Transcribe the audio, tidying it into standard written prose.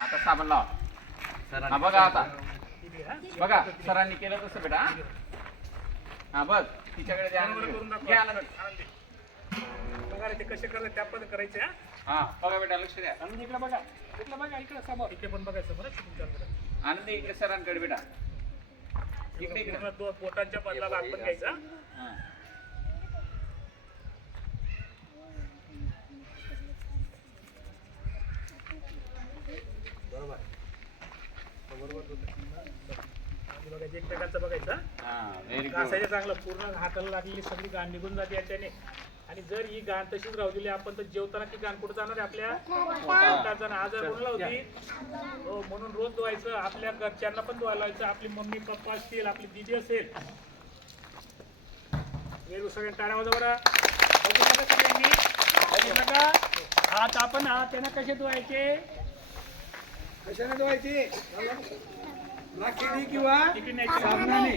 आता साबण लावा. हा बघा आता बघा सरांनी केलं तसं बेटा. हा बघ तिच्याकडे द्या बघा ते कसे करतात त्या पण करायचे. हा बघा बेटा लक्ष द्या. आनंद इकडे बघा, इकडे बघा, इकडे समोर इथे पण बघायचं बरं तुमच्याकडे. आनंद इकडे सरांकडे बेटा. इकडे इकडे दोन बोटांच्या बदला भाग पण घ्यायचा. हा बरोबर बघायचं एकमेकांचं बघायचं. हा व्हेरी गुड. घासायचं चांगलं, पूर्ण हाताला लागलेली सगळी घाण निघून जाते याच्याने. आणि जर ही घाण तशीच राहू दिली आपण तर जेवताना ती घाण कुठं जाणार आहे? आपल्या पोटात आजार म्हणला होती. हो, म्हणून रोज धुवायचं. आपल्या घरच्यांना पण धुवायला लावायचं. आपली मम्मी पप्पा असतील, आपली दीदी असेल. वेगळं सगळ्या टाळ्या वाजवा बरं. बघू नका सगळ्यांनी, बघू नका. हात आपण हात त्यांना कसे धुवायचे? कशाने धुवायची? राखेने किंवा किती नाही साबणाने.